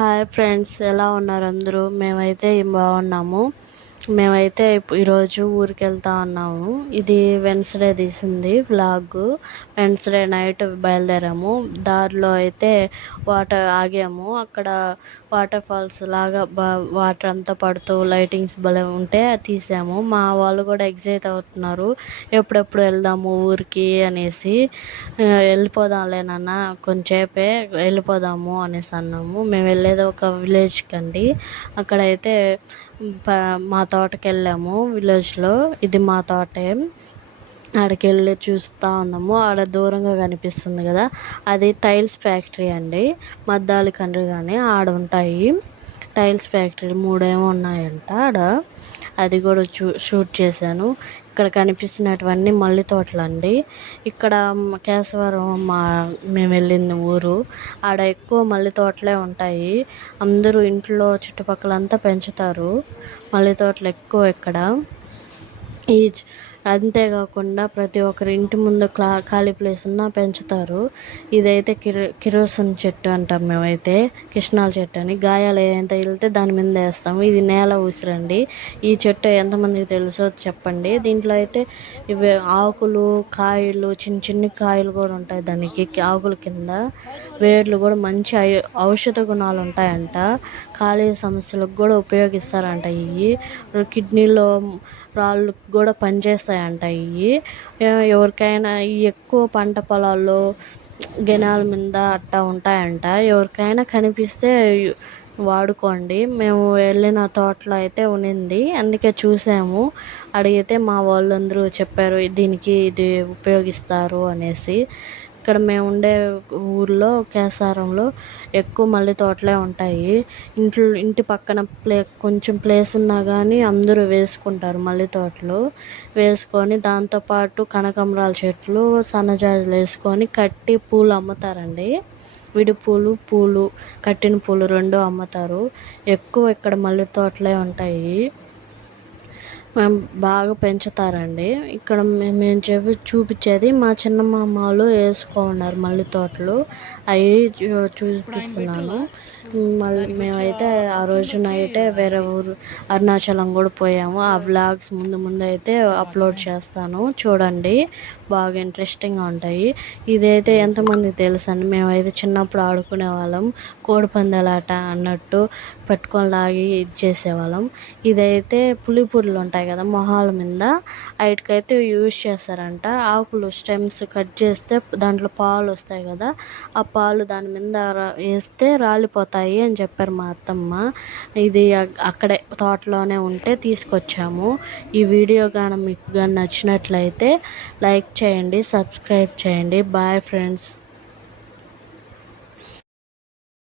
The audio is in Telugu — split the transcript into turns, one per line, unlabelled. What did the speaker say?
హాయ్ ఫ్రెండ్స్ ఎలా ఉన్నారు అందరూ? మేమైతే బాగున్నాము. మేమైతే ఈరోజు ఊరికి వెళ్తా ఉన్నాము ఇది వెన్స్డే తీసింది వ్లాగ్. వెన్స్డే నైట్ బయలుదేరాము. దారిలో అయితే వాటర్ ఆగాము. అక్కడ వాటర్ ఫాల్స్ లాగా బా వాటర్ అంతా పడుతూ లైటింగ్స్ భలే ఉంటే తీసాము. మా వాళ్ళు కూడా ఎగ్జైట్ అవుతున్నారు. ఎప్పుడెప్పుడు వెళ్దాము ఊరికి అనేసి. వెళ్ళిపోదాంలే నాన్న కొంచెంసేపే వెళ్ళిపోదాము అనేసి అన్నాము. మేము వెళ్ళేది ఒక విలేజ్కి అండి అక్కడైతే మా తోటకి వెళ్ళాము విలేజ్లో. ఇది మా తోటే. ఆడికి వెళ్ళి చూస్తూ ఉన్నాము. ఆడ దూరంగా కనిపిస్తుంది కదా. అది టైల్స్ ఫ్యాక్టరీ అండి. మద్దాలి కండ్రి కానీ ఆడ ఉంటాయి. టైల్స్ ఫ్యాక్టరీ మూడేమో ఉన్నాయంట ఆడ. అది కూడా చూ షూట్ చేశాను. ఇక్కడ కనిపిస్తున్నటువన్నీ మల్లె తోటలు అండి ఇక్కడ కేశవరం మా మేము వెళ్ళింది ఊరు. ఆడ ఎక్కువ మల్లె తోటలే ఉంటాయి. అందరూ ఇంట్లో చుట్టుపక్కలంతా పెంచుతారు. మల్లె తోటలు ఎక్కువ ఇక్కడ. ఈ అంతేకాకుండా ప్రతి ఒక్కరి ఇంటి ముందు క్లా ఖాళీ ప్లేస్ ఉన్నా పెంచుతారు. ఇదైతే కిరో కిరోసిన్ చెట్టు అంటాం మేమైతే కృష్ణాల చెట్టు అని. గాయాలు ఎంత వెళ్తే దాని మీద వేస్తాము. ఇది నేల ఉసిరండి ఈ చెట్టు ఎంతమందికి తెలుసో చెప్పండి. దీంట్లో అయితే ఇవి ఆకులు కాయలు చిన్న చిన్న కాయలు కూడా ఉంటాయి దానికి ఆకుల కింద. వేర్లు కూడా మంచి ఔషధ గుణాలు ఉంటాయంట. ఖాళీ సమస్యలకు కూడా ఉపయోగిస్తారంట ఇవి. కిడ్నీలో రాళ్ళు కూడా అంట ఇవి ఎవరికైనా ఎక్కువ పంట పొలాల్లో గెనాల మీద అట్టా ఉంటాయంట. ఎవరికైనా కనిపిస్తే వాడుకోండి. మేము వెళ్ళిన తోటలో అయితే ఉన్నింది. అందుకే చూసాము. అడిగితే మా వాళ్ళందరూ చెప్పారు దీనికి ఇది ఉపయోగిస్తారు అనేసి. ఇక్కడ మేము ఉండే ఊర్లో కేసారంలో ఎక్కువ మల్లె తోటలే ఉంటాయి. ఇంట్లో ఇంటి పక్కన ప్లే కొంచెం ప్లేస్ ఉన్నా కానీ అందరూ వేసుకుంటారు మల్లె తోటలు. వేసుకొని దాంతోపాటు కనకాంబరాల చెట్లు సన్నజాజులు వేసుకొని కట్టి పూలు అమ్ముతారండి. విడి పూలు పూలు కట్టిన పూలు రెండు అమ్ముతారు. ఎక్కువ ఇక్కడ మల్లె తోటలే ఉంటాయి. బాగా పెంచుతారండి. ఇక్కడ మేము చెప్పి చూపించేది మా చిన్న చిన్నమామ వాళ్ళు వేసుకోన్నారు మల్లె తోటలు. అవి చూపిస్తున్నాను. మళ్ళీ మేమైతే ఆ రోజు నైటే వేరే ఊరు అరుణాచలం కూడా పోయాము. ఆ బ్లాగ్స్ ముందు ముందు అయితే అప్లోడ్ చేస్తాను. చూడండి బాగా ఇంట్రెస్టింగ్గా ఉంటాయి. ఇదైతే ఎంతమంది తెలుసండి మేమైతే చిన్నప్పుడు ఆడుకునే వాళ్ళం. కోడిపందాలాట అన్నట్టు పెట్టుకొని లాగి ఇది చేసేవాళ్ళం. ఇదైతే పులిపూరులు ఉంటాయి కదా మొహాల మీద. వాటికైతే యూజ్ చేస్తారంట. ఆకులు స్టెమ్స్ కట్ చేస్తే దాంట్లో పాలు వస్తాయి కదా ఆ పాలు దాని మీద వేస్తే రాలిపోతాయి. అని చెప్పారు మా అత్తమ్మ. ఇది అక్కడే తోటలోనే ఉంటే తీసుకొచ్చాము. ఈ వీడియో కానీ మీకు కానీ నచ్చినట్లయితే లైక్ చేయండి సబ్స్క్రైబ్ చేయండి. Bye friends.